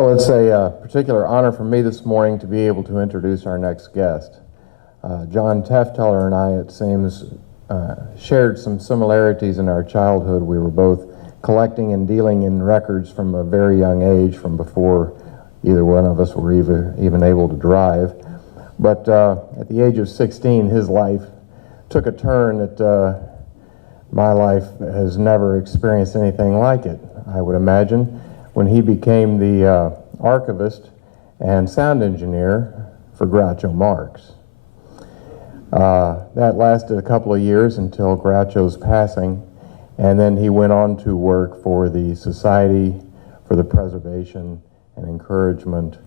Well, it's a particular honor for me this morning to be able to introduce our next guest. John Tefteller and I, it seems, shared some similarities in our childhood. We were both collecting and dealing in records from a very young age, from before either one of us were even able to drive. But at the age of 16, his life took a turn that my life has never experienced anything like it, I would imagine, when he became the archivist and sound engineer for Groucho Marx. That lasted a couple of years until Groucho's passing, and then he went on to work for the Society for the Preservation and Encouragement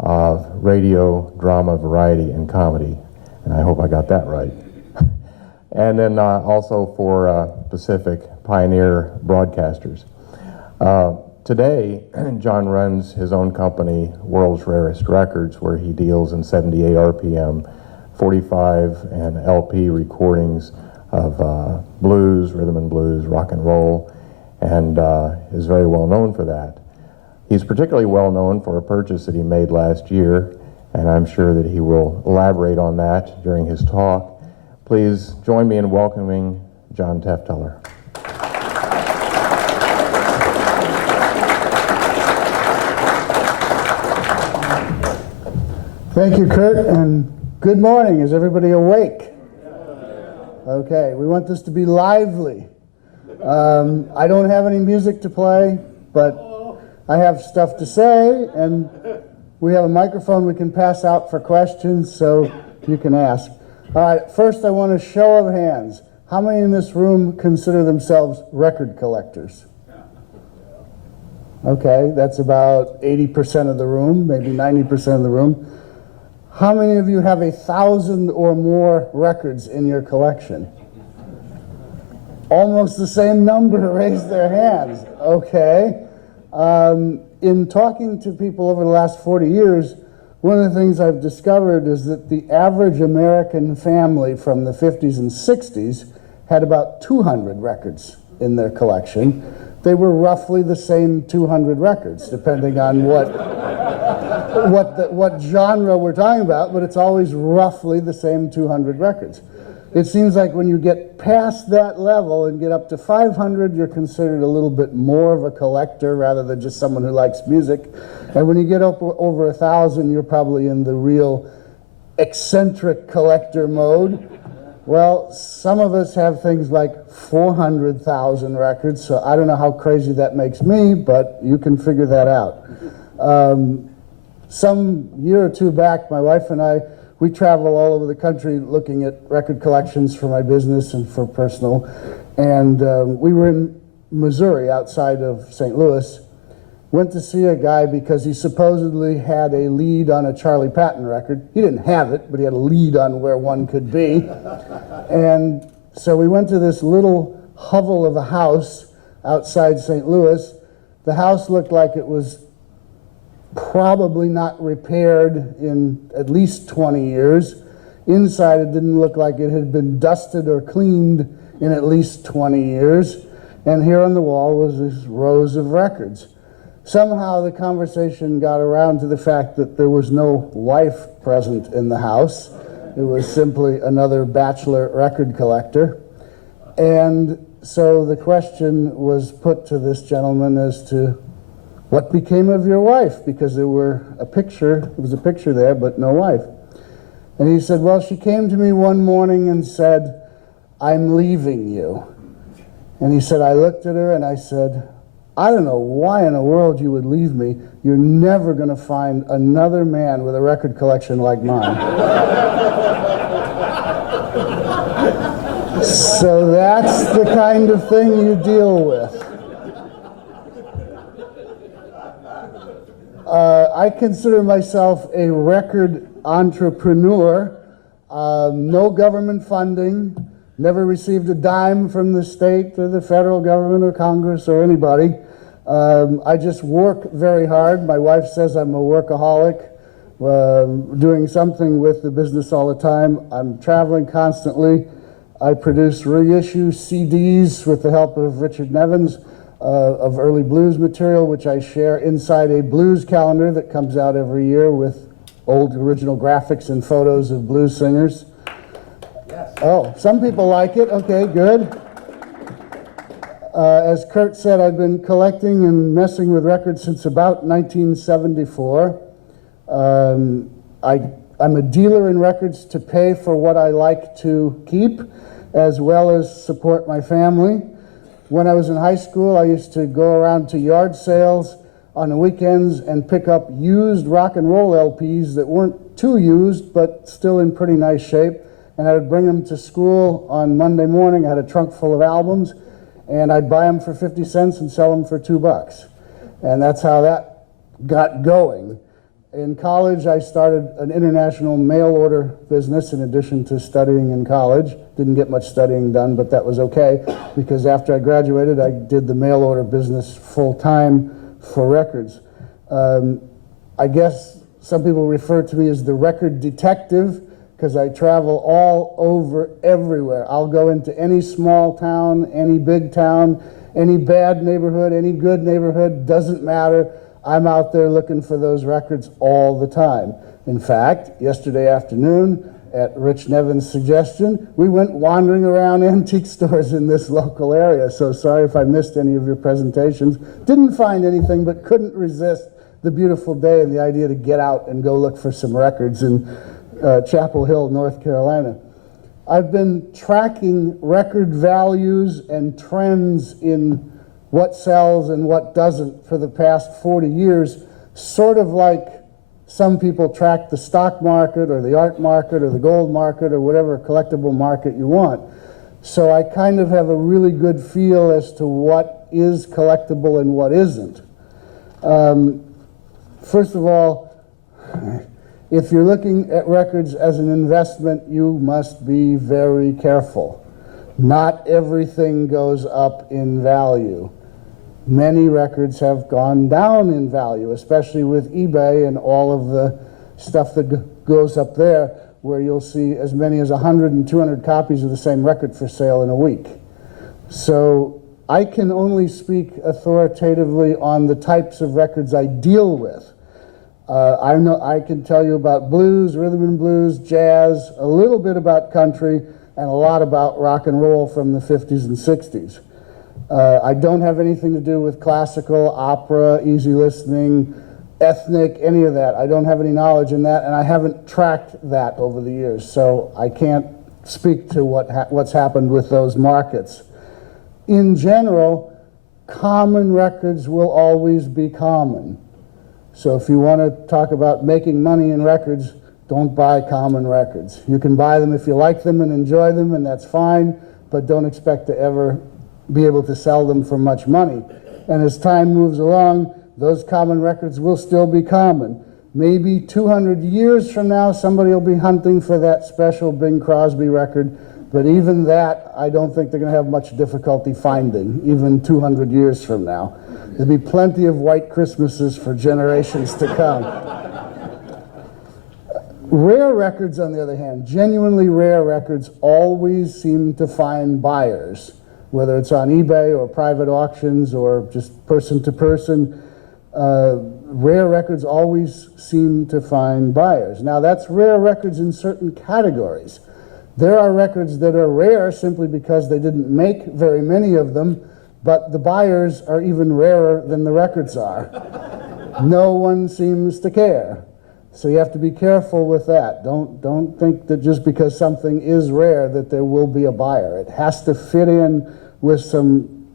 of Radio, Drama, Variety, and Comedy. And I hope I got that right. And then also for Pacific Pioneer Broadcasters. Today, John runs his own company, World's Rarest Records, where he deals in 78 RPM, 45 and LP recordings of blues, rhythm and blues, rock and roll, and is very well known for that. He's particularly well known for a purchase that he made last year, and I'm sure that he will elaborate on that during his talk. Please join me in welcoming John Tefteller. Thank you, Kurt, and good morning. Is everybody awake? Okay, we want this to be lively. I don't have any music to play, but I have stuff to say, and we have a microphone we can pass out for questions, so you can ask. All right, first I want a show of hands. How many in this room consider themselves record collectors? Okay, that's about 80% of the room, maybe 90% of the room. How many of you have 1,000 or more records in your collection? Almost the same number raised their hands. Okay. In talking to people over the last 40 years, one of the things I've discovered is that the average American family from the 50s and 60s had about 200 records in their collection. They were roughly the same 200 records, depending on what genre we're talking about, but it's always roughly the same 200 records. It seems like when you get past that level and get up to 500, you're considered a little bit more of a collector rather than just someone who likes music. And when you get up over 1,000, you're probably in the real eccentric collector mode. Well, some of us have things like 400,000 records, so I don't know how crazy that makes me, but you can figure that out. Some year or two back, my wife and I, we travel all over the country looking at record collections for my business and for personal, and we were in Missouri outside of St. Louis. Went to see a guy because he supposedly had a lead on a Charlie Patton record. He didn't have it, but he had a lead on where one could be. And so we went to this little hovel of a house outside St. Louis. The house looked like it was probably not repaired in at least 20 years. Inside, it didn't look like it had been dusted or cleaned in at least 20 years. And here on the wall was these rows of records. Somehow the conversation got around to the fact that there was no wife present in the house. It was simply another bachelor record collector. And so the question was put to this gentleman as to what became of your wife, because there was a picture there, but no wife. And he said, well, she came to me one morning and said, I'm leaving you. And he said, I looked at her and I said, I don't know why in the world you would leave me. You're never going to find another man with a record collection like mine. So that's the kind of thing you deal with. I consider myself a record entrepreneur. No government funding. Never received a dime from the state or the federal government or Congress or anybody. I just work very hard. My wife says I'm a workaholic, doing something with the business all the time. I'm traveling constantly. I produce reissue CDs with the help of Richard Nevins of early blues material, which I share inside a blues calendar that comes out every year with old original graphics and photos of blues singers. Yes. Oh, some people like it. Okay, good. As Kurt said, I've been collecting and messing with records since about 1974. I'm a dealer in records to pay for what I like to keep, as well as support my family. When I was in high school, I used to go around to yard sales on the weekends and pick up used rock and roll LPs that weren't too used, but still in pretty nice shape. And I would bring them to school on Monday morning. I had a trunk full of albums, and I'd buy them for 50 cents and sell them for $2. And that's how that got going. In college, I started an international mail order business in addition to studying in college. Didn't get much studying done, but that was okay, because after I graduated, I did the mail order business full-time for records. I guess some people refer to me as the record detective, because I travel all over everywhere. I'll go into any small town, any big town, any bad neighborhood, any good neighborhood, doesn't matter. I'm out there looking for those records all the time. In fact, yesterday afternoon, at Rich Nevin's suggestion, we went wandering around antique stores in this local area. So sorry if I missed any of your presentations. Didn't find anything, but couldn't resist the beautiful day and the idea to get out and go look for some records in Chapel Hill, North Carolina. I've been tracking record values and trends in what sells and what doesn't for the past 40 years, sort of like some people track the stock market or the art market or the gold market or whatever collectible market you want. So I kind of have a really good feel as to what is collectible and what isn't. First of all, if you're looking at records as an investment, you must be very careful. Not everything goes up in value. Many records have gone down in value, especially with eBay and all of the stuff that goes up there, where you'll see as many as 100 and 200 copies of the same record for sale in a week. So I can only speak authoritatively on the types of records I deal with. I can tell you about blues, rhythm and blues, jazz, a little bit about country, and a lot about rock and roll from the 50s and 60s. I don't have anything to do with classical, opera, easy listening, ethnic, any of that. I don't have any knowledge in that, and I haven't tracked that over the years, so I can't speak to what's happened with those markets. In general, common records will always be common. So if you want to talk about making money in records, don't buy common records. You can buy them if you like them and enjoy them, and that's fine, but don't expect to ever be able to sell them for much money. And as time moves along, those common records will still be common. Maybe 200 years from now, somebody will be hunting for that special Bing Crosby record, but even that, I don't think they're going to have much difficulty finding, even 200 years from now. There'll be plenty of white Christmases for generations to come. Rare records, on the other hand, genuinely rare records always seem to find buyers, whether it's on eBay or private auctions or just person to person. Rare records always seem to find buyers. Now, that's rare records in certain categories. There are records that are rare simply because they didn't make very many of them, but the buyers are even rarer than the records are. No one seems to care. So you have to be careful with that. Don't think that just because something is rare that there will be a buyer. It has to fit in with some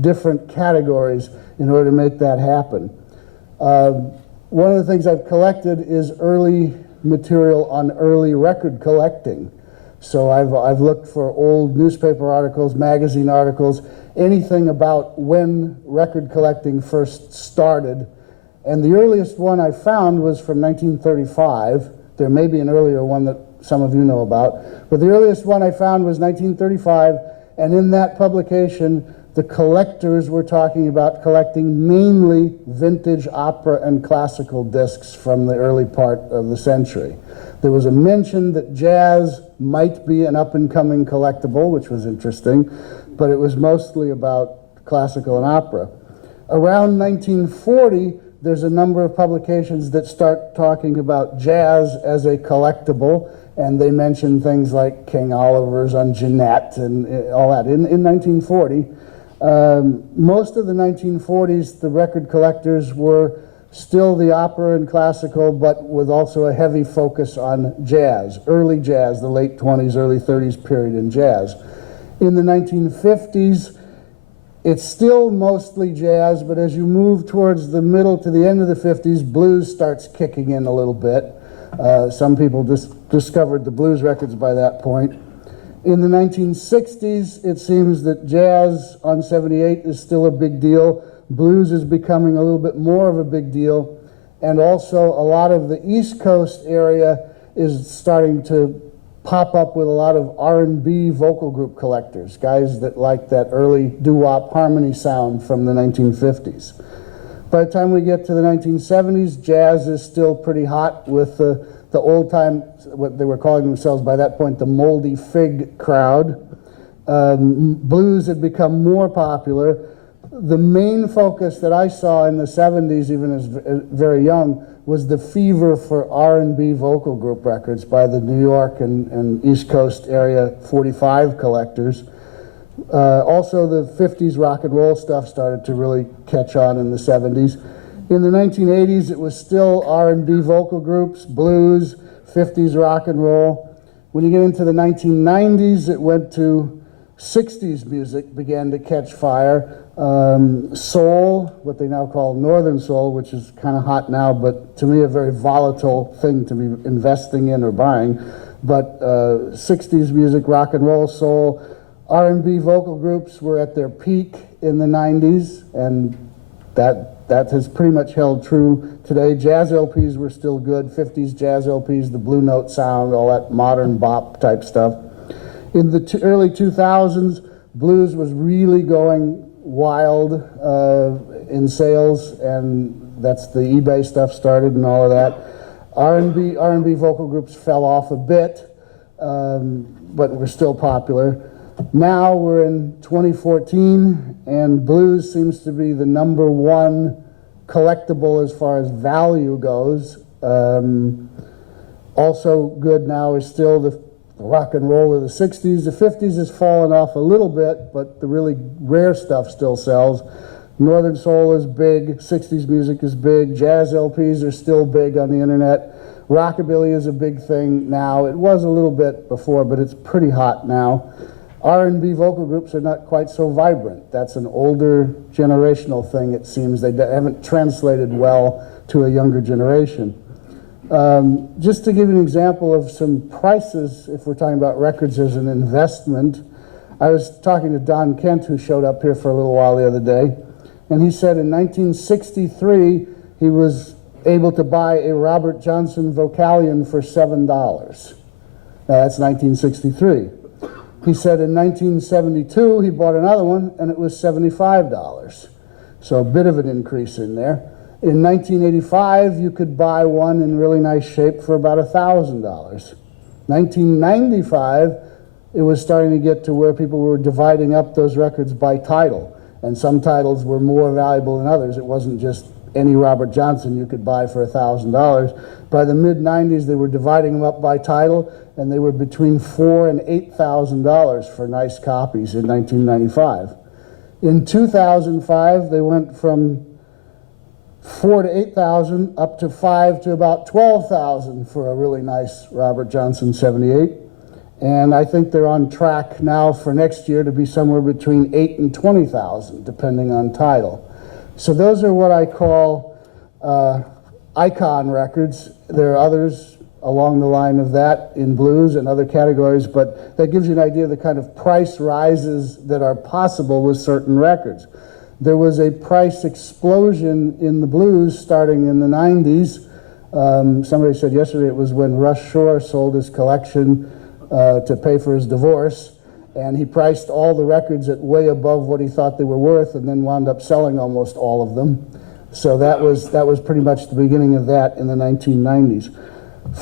different categories in order to make that happen. One of the things I've collected is early material on early record collecting. So I've looked for old newspaper articles, magazine articles, anything about when record collecting first started. And the earliest one I found was from 1935. There may be an earlier one that some of you know about, but the earliest one I found was 1935, and in that publication, the collectors were talking about collecting mainly vintage opera and classical discs from the early part of the century. There was a mention that jazz might be an up-and-coming collectible, which was interesting, but it was mostly about classical and opera. Around 1940, there's a number of publications that start talking about jazz as a collectible, and they mention things like King Oliver's on Jeanette and all that. In 1940, most of the 1940s, the record collectors were still the opera and classical, but with also a heavy focus on jazz, the late 20s, early 30s period in jazz. In the 1950s, it's still mostly jazz, but as you move towards the middle to the end of the 50s, blues starts kicking in a little bit. Some people discovered the blues records by that point. In the 1960s, it seems that jazz on 78 is still a big deal. Blues is becoming a little bit more of a big deal. And also a lot of the East Coast area is starting to pop up with a lot of R&B vocal group collectors, guys that like that early doo-wop harmony sound from the 1950s. By the time we get to the 1970s, jazz is still pretty hot with the old time, what they were calling themselves by that point, the Moldy Fig crowd. Blues had become more popular. The main focus that I saw in the 70s, even as very young, was the fever for R&B vocal group records by the New York and East Coast area 45 collectors. Also, the 50s rock and roll stuff started to really catch on in the 70s. In the 1980s, it was still R&B vocal groups, blues, 50s rock and roll. When you get into the 1990s, it went to 60s music, began to catch fire. Soul, what they now call Northern Soul, which is kind of hot now, but to me a very volatile thing to be investing in or buying. But 60s music, rock and roll, soul, R&B vocal groups were at their peak in the 90s, and that has pretty much held true today. Jazz LPs were still good, 50s jazz LPs, the Blue Note sound, all that modern bop type stuff. In the early 2000s, blues was really going wild in sales, and that's the eBay stuff started and all of that. R&B vocal groups fell off a bit, but were still popular. Now we're in 2014, and blues seems to be the #1 collectible as far as value goes. Also good now is still the rock and roll of the 60s. The 50s has fallen off a little bit, but the really rare stuff still sells. Northern Soul is big, 60s music is big, jazz LPs are still big on the internet. Rockabilly is a big thing now. It was a little bit before, but it's pretty hot now. R&B vocal groups are not quite so vibrant. That's an older generational thing, it seems. They haven't translated well to a younger generation. Just to give you an example of some prices, if we're talking about records as an investment, I was talking to Don Kent, who showed up here for a little while the other day, and he said in 1963 he was able to buy a Robert Johnson Vocalion for $7. Now that's 1963. He said in 1972 he bought another one and it was $75. So a bit of an increase in there. In 1985, you could buy one in really nice shape for about $1,000. 1995, it was starting to get to where people were dividing up those records by title, and some titles were more valuable than others. It wasn't just any Robert Johnson you could buy for $1,000. By the mid-90s, they were dividing them up by title, and they were between $4,000 and $8,000 for nice copies in 1995. In 2005, they went from $4,000 to $8,000 up to $5,000 to about $12,000 for a really nice Robert Johnson 78. And I think they're on track now for next year to be somewhere between $8,000 and $20,000, depending on title. So those are what I call icon records. There are others along the line of that in blues and other categories, but that gives you an idea of the kind of price rises that are possible with certain records. There was a price explosion in the blues starting in the 90s. Somebody said yesterday it was when Rush Shore sold his collection to pay for his divorce, and he priced all the records at way above what he thought they were worth, and then wound up selling almost all of them. So that was pretty much the beginning of that in the 1990s.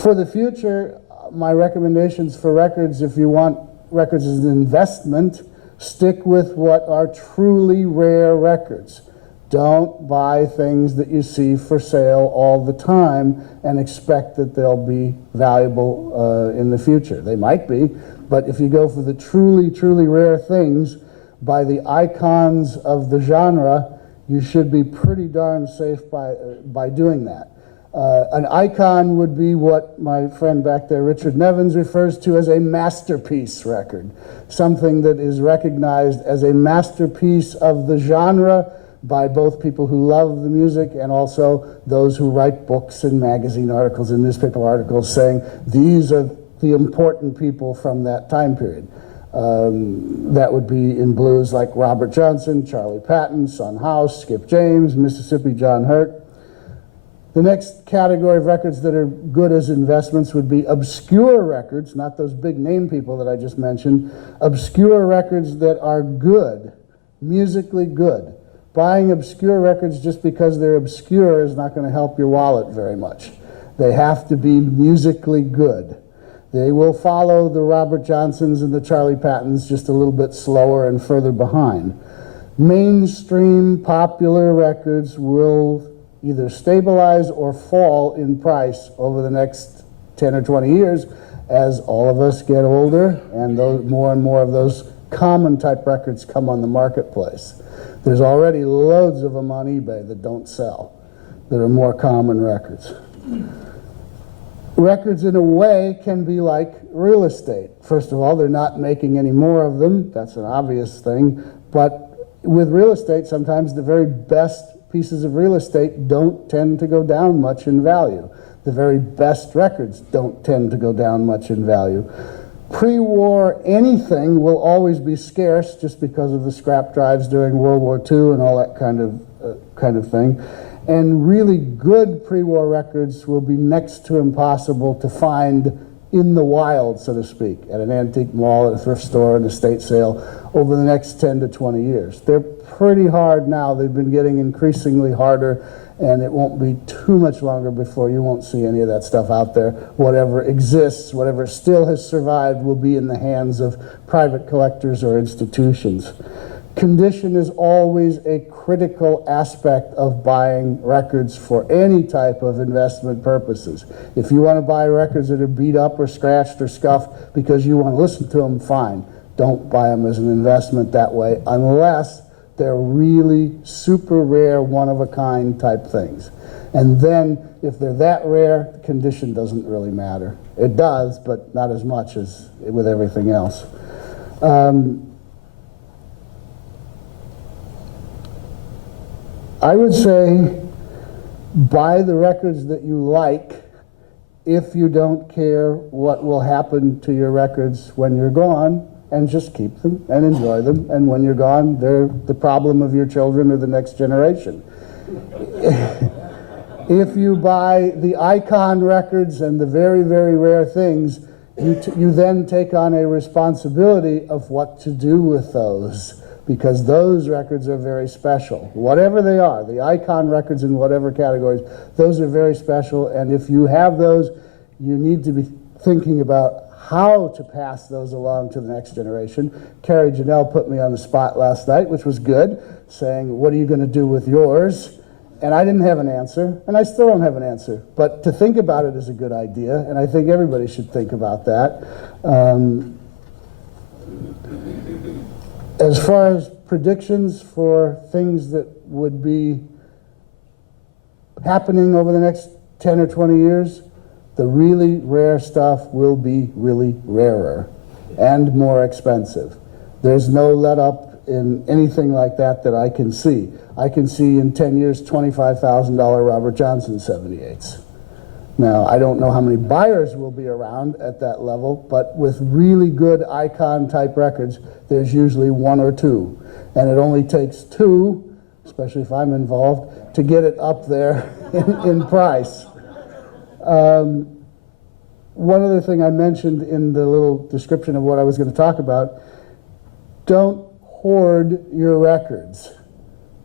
For the future, my recommendations for records, if you want records as an investment, Stick with what are truly rare records. Don't buy things that you see for sale all the time and expect that they'll be valuable in the future. They might be, but if you go for the truly, truly rare things, by the icons of the genre, you should be pretty darn safe by doing that. An icon would be what my friend back there, Richard Nevins, refers to as a masterpiece record, something that is recognized as a masterpiece of the genre by both people who love the music and also those who write books and magazine articles and newspaper articles saying these are the important people from that time period. That would be in blues like Robert Johnson, Charlie Patton, Son House, Skip James, Mississippi John Hurt. The next category of records that are good as investments would be obscure records, not those big name people that I just mentioned, obscure records that are good, musically good. Buying obscure records just because they're obscure is not going to help your wallet very much. They have to be musically good. They will follow the Robert Johnsons and the Charlie Pattons just a little bit slower and further behind. Mainstream popular records will either stabilize or fall in price over the next 10 or 20 years as all of us get older and more and more of those common type records come on the marketplace. There's already loads of them on eBay that don't sell, that are more common records. Records, in a way, can be like real estate. First of all, they're not making any more of them. That's an obvious thing. But with real estate, sometimes the very best pieces of real estate don't tend to go down much in value. The very best records don't tend to go down much in value. Pre-war anything will always be scarce just because of the scrap drives during World War II and all that kind of thing. And really good pre-war records will be next to impossible to find in the wild, so to speak, at an antique mall, at a thrift store, an estate sale over the next 10 to 20 years. They're pretty hard now. They've been getting increasingly harder, and it won't be too much longer before you won't see any of that stuff out there. Whatever exists, whatever still has survived, will be in the hands of private collectors or institutions. Condition is always a critical aspect of buying records for any type of investment purposes. If you want to buy records that are beat up or scratched or scuffed because you want to listen to them, fine. Don't buy them as an investment that way unless they're really super rare, one-of-a-kind type things. And then if they're that rare, the condition doesn't really matter. It does, but not as much as with everything else. I would say buy the records that you like if you don't care what will happen to your records when you're gone, and just keep them and enjoy them, and when you're gone, they're the problem of your children or the next generation. If you buy the icon records and the very, very rare things, you then take on a responsibility of what to do with those, because those records are very special. Whatever they are, the icon records in whatever categories, those are very special, and if you have those, you need to be thinking about how to pass those along to the next generation. Carrie Janelle put me on the spot last night, which was good, saying, what are you going to do with yours? And I didn't have an answer, and I still don't have an answer. But to think about it is a good idea, and I think everybody should think about that. As far as predictions for things that would be happening over the next 10 or 20 years, the really rare stuff will be really rarer and more expensive. There's no let up in anything like that that I can see. I can see in 10 years $25,000 Robert Johnson 78s. Now, I don't know how many buyers will be around at that level, but with really good icon type records, there's usually one or two. And it only takes two, especially if I'm involved, to get it up there in price. One other thing I mentioned in the little description of what I was going to talk about, don't hoard your records.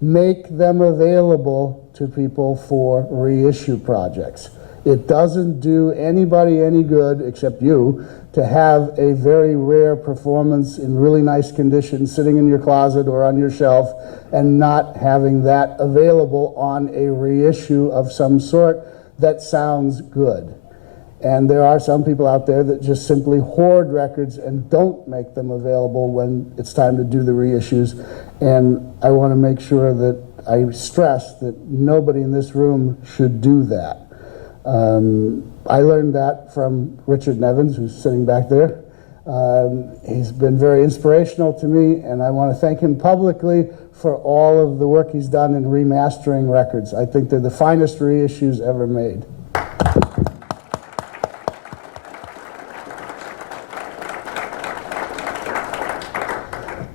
Make them available to people for reissue projects. It doesn't do anybody any good, except you, to have a very rare performance in really nice condition sitting in your closet or on your shelf and not having that available on a reissue of some sort that sounds good. And there are some people out there that just simply hoard records and don't make them available when it's time to do the reissues. And I want to make sure that I stress that nobody in this room should do that. I learned that from Richard Nevins, who's sitting back there. He's been very inspirational to me, and I want to thank him publicly for all of the work he's done in remastering records. I think they're the finest reissues ever made.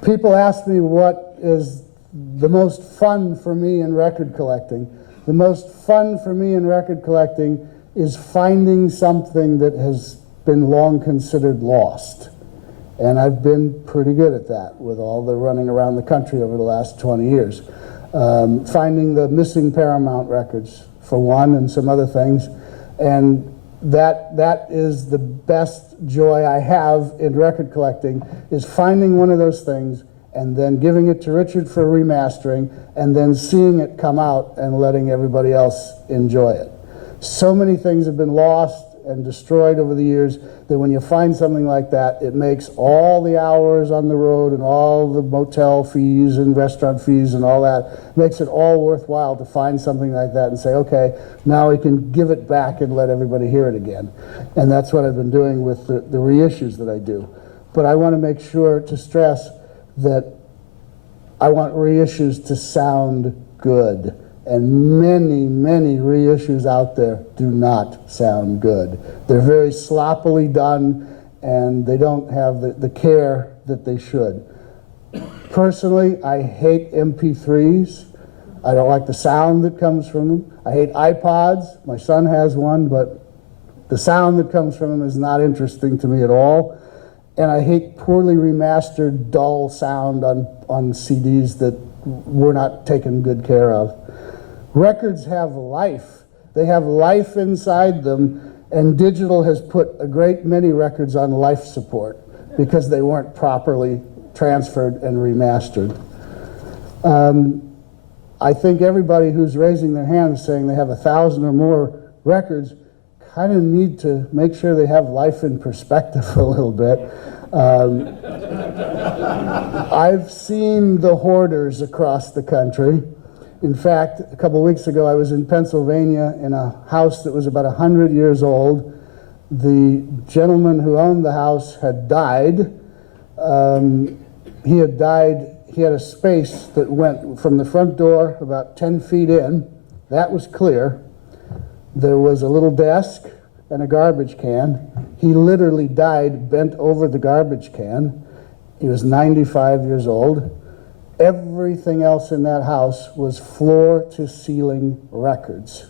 People ask me what is the most fun for me in record collecting. The most fun for me in record collecting is finding something that has been long considered lost. And I've been pretty good at that with all the running around the country over the last 20 years. Finding the missing Paramount records, for one, and some other things. And that is the best joy I have in record collecting, is finding one of those things and then giving it to Richard for remastering, and then seeing it come out and letting everybody else enjoy it. So many things have been lost and destroyed over the years that when you find something like that, it makes all the hours on the road and all the motel fees and restaurant fees and all that, makes it all worthwhile to find something like that and say, okay, now we can give it back and let everybody hear it again. And that's what I've been doing with the reissues that I do. But I want to make sure to stress that I want reissues to sound good. And many, many reissues out there do not sound good. They're very sloppily done, and they don't have the care that they should. Personally, I hate MP3s. I don't like the sound that comes from them. I hate iPods. My son has one, but the sound that comes from them is not interesting to me at all. And I hate poorly remastered, dull sound on CDs that were not taken good care of. Records have life. They have life inside them, and digital has put a great many records on life support because they weren't properly transferred and remastered. I think everybody who's raising their hands saying they have 1,000 or more records kind of need to make sure they have life in perspective a little bit. I've seen the hoarders across the country. In fact, a couple of weeks ago, I was in Pennsylvania in a house that was about 100 years old. The gentleman who owned the house had died. He had a space that went from the front door about 10 feet in. That was clear. There was a little desk and a garbage can. He literally died bent over the garbage can. He was 95 years old. Everything else in that house was floor-to-ceiling records.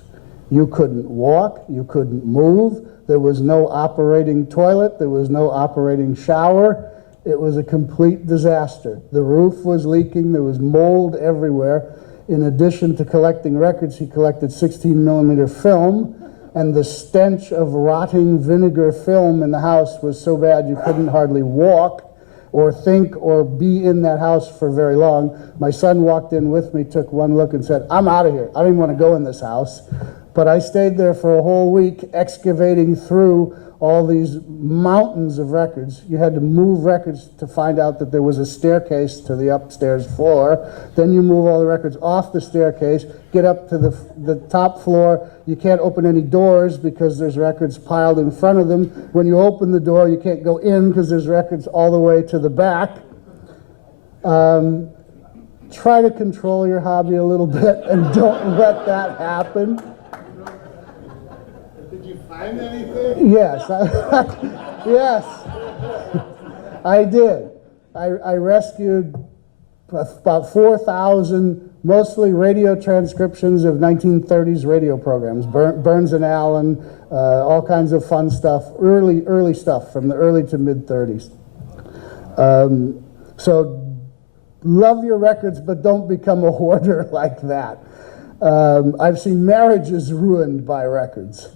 You couldn't walk, you couldn't move, there was no operating toilet, there was no operating shower. It was a complete disaster. The roof was leaking, there was mold everywhere. In addition to collecting records, he collected 16mm film, and the stench of rotting vinegar film in the house was so bad you couldn't hardly walk or think or be in that house for very long. My son walked in with me, took one look and said, I'm out of here. I don't even want to go in this house. But I stayed there for a whole week excavating through all these mountains of records. You had to move records to find out that there was a staircase to the upstairs floor. Then you move all the records off the staircase, get up to the top floor. You can't open any doors because there's records piled in front of them. When you open the door, you can't go in because there's records all the way to the back. Try to control your hobby a little bit and don't let that happen. Did you find anything? Yes, yes, I did. I rescued about 4,000, mostly radio transcriptions of 1930s radio programs, Burns and Allen, all kinds of fun stuff, early stuff from the early to mid-30s. So love your records, but don't become a hoarder like that. I've seen marriages ruined by records.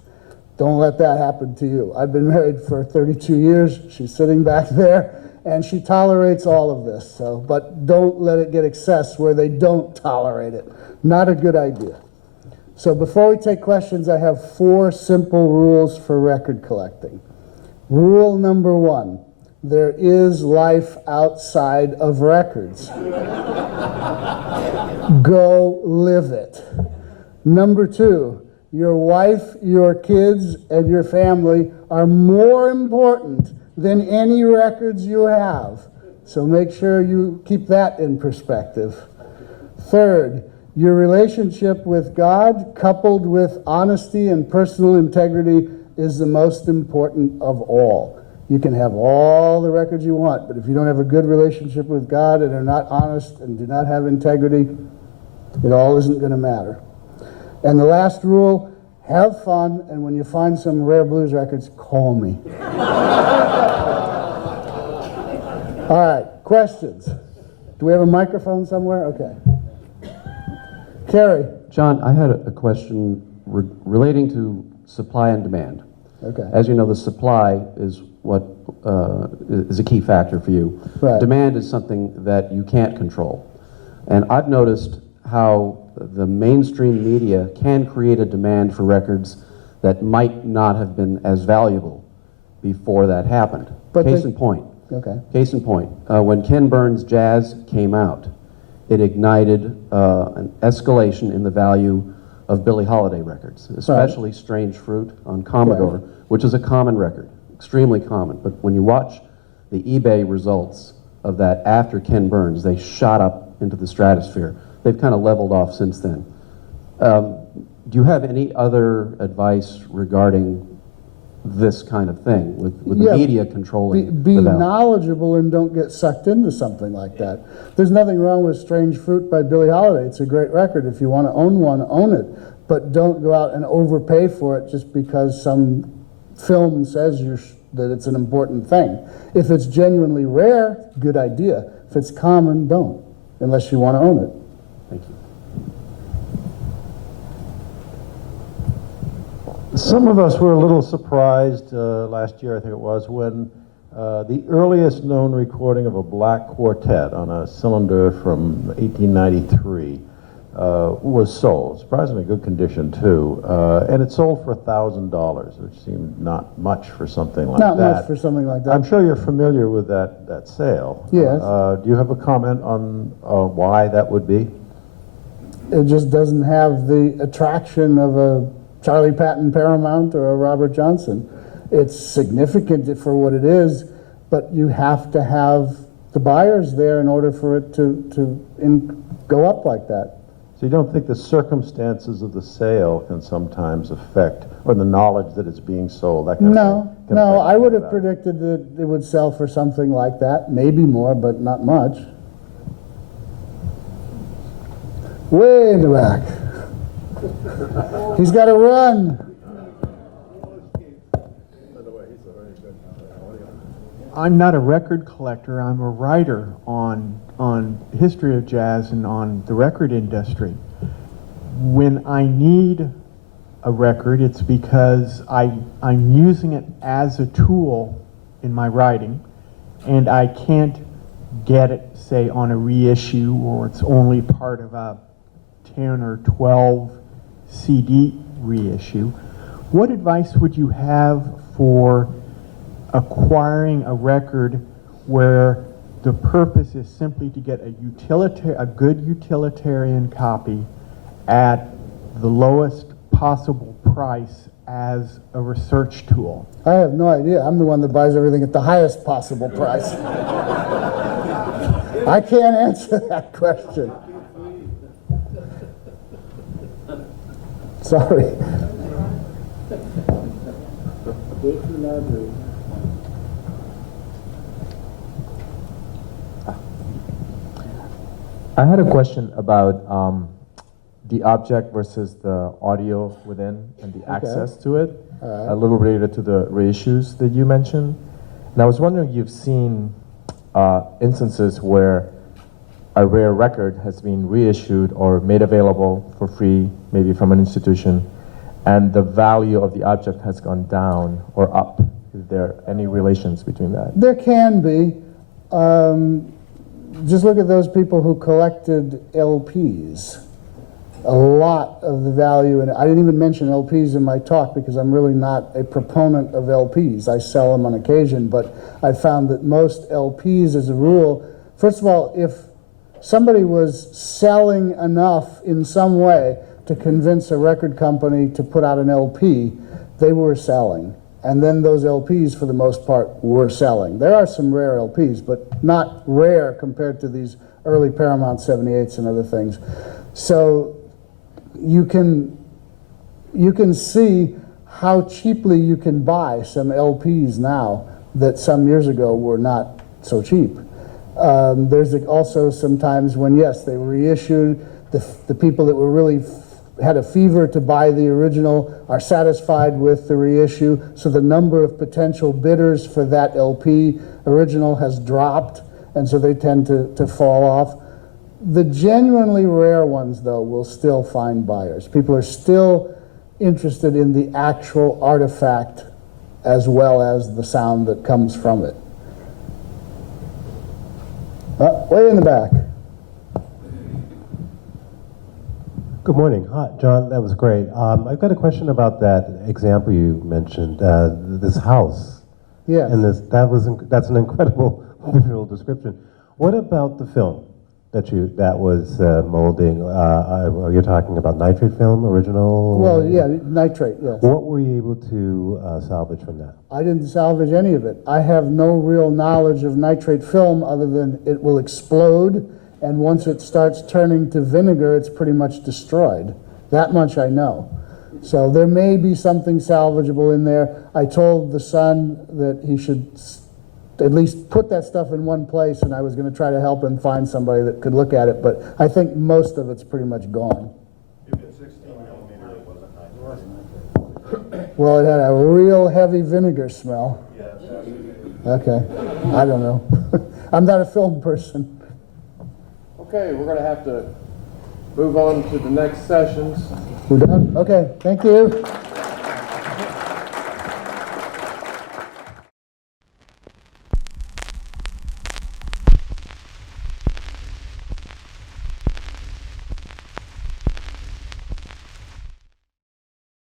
Don't let that happen to you. I've been married for 32 years. She's sitting back there, and she tolerates all of this. So, but don't let it get excess where they don't tolerate it. Not a good idea. So before we take questions, I have 4 simple rules for record collecting. Rule number 1, there is life outside of records. Go live it. Number 2, your wife, your kids, and your family are more important than any records you have. So make sure you keep that in perspective. Third, your relationship with God, coupled with honesty and personal integrity, is the most important of all. You can have all the records you want, but if you don't have a good relationship with God and are not honest and do not have integrity, it all isn't going to matter. And the last rule, have fun, and when you find some rare blues records, call me. All right, questions? Do we have a microphone somewhere? Okay. Kerry. John, I had a question relating to supply and demand. Okay. As you know, the supply is what is a key factor for you. Right. Demand is something that you can't control. And I've noticed how the mainstream media can create a demand for records that might not have been as valuable before that happened. Case in point. Okay. Case in point. When Ken Burns' Jazz came out, it ignited an escalation in the value of Billie Holiday records, especially Strange Fruit on Commodore, which is a common record, extremely common. But when you watch the eBay results of that after Ken Burns, they shot up into the stratosphere. They've kind of leveled off since then. Do you have any other advice regarding this kind of thing, with the media controlling be the value? knowledgeable and don't get sucked into something like that. There's nothing wrong with Strange Fruit by Billie Holiday. It's a great record. If you want to own one, own it. But don't go out and overpay for it just because some film says that it's an important thing. If it's genuinely rare, good idea. If it's common, don't, unless you want to own it. Thank you. Some of us were a little surprised last year, I think it was, when the earliest known recording of a black quartet on a cylinder from 1893 was sold. Surprisingly good condition, too. And it sold for $1,000, which seemed not much for something like that. Not much for something like that. I'm sure you're familiar with that sale. Yes. Do you have a comment on why that would be? It just doesn't have the attraction of a Charlie Patton Paramount or a Robert Johnson. It's significant for what it is, but you have to have the buyers there in order for it to go up like that. So you don't think the circumstances of the sale can sometimes affect, or the knowledge that it's being sold, that kind of thing? No, I would have predicted that it would sell for something like that, maybe more, but not much. Way in the back. He's got to run. I'm not a record collector. I'm a writer on history of jazz and on the record industry. When I need a record, it's because I'm using it as a tool in my writing, and I can't get it, say, on a reissue, or it's only part of a 10 or 12 CD reissue. What advice would you have for acquiring a record where the purpose is simply to get a good utilitarian copy at the lowest possible price as a research tool? I have no idea. I'm the one that buys everything at the highest possible price. I can't answer that question. Sorry. I had a question about the object versus the audio within and the access to it, a little related to the reissues that you mentioned. And I was wondering if you've seen instances where a rare record has been reissued or made available for free, maybe from an institution, and the value of the object has gone down or up? Is there any relations between that? There can be. Just look at those people who collected LPs. A lot of the value, and I didn't even mention LPs in my talk because I'm really not a proponent of LPs. I sell them on occasion, but I found that most LPs, as a rule, first of all, if somebody was selling enough in some way to convince a record company to put out an LP, they were selling. And then those LPs, for the most part, were selling. There are some rare LPs, but not rare compared to these early Paramount 78s and other things. So you can see how cheaply you can buy some LPs now that some years ago were not so cheap. There's also some times when, yes, they were reissued. The people that were really had a fever to buy the original are satisfied with the reissue, so the number of potential bidders for that LP original has dropped, and so they tend to fall off. The genuinely rare ones, though, will still find buyers. People are still interested in the actual artifact as well as the sound that comes from it. Way in the back. Good morning. Hi, John, that was great. I've got a question about that example you mentioned, this house. Yes. And that's an incredible visual description. What about the film that was molding? You're talking about nitrate film, original? Well, yeah, nitrate, yes. What were you able to salvage from that? I didn't salvage any of it. I have no real knowledge of nitrate film other than it will explode, and once it starts turning to vinegar, it's pretty much destroyed. That much I know. So there may be something salvageable in there. I told the son that he should at least put that stuff in one place, and I was going to try to help him find somebody that could look at it, but I think most of it's pretty much gone. If it's 16 millimeter, it wasn't nitrate. Well, it had a real heavy vinegar smell. Yes. Okay, I don't know. I'm not a film person. Okay, we're going to have to move on to the next sessions. We're done? Okay, thank you.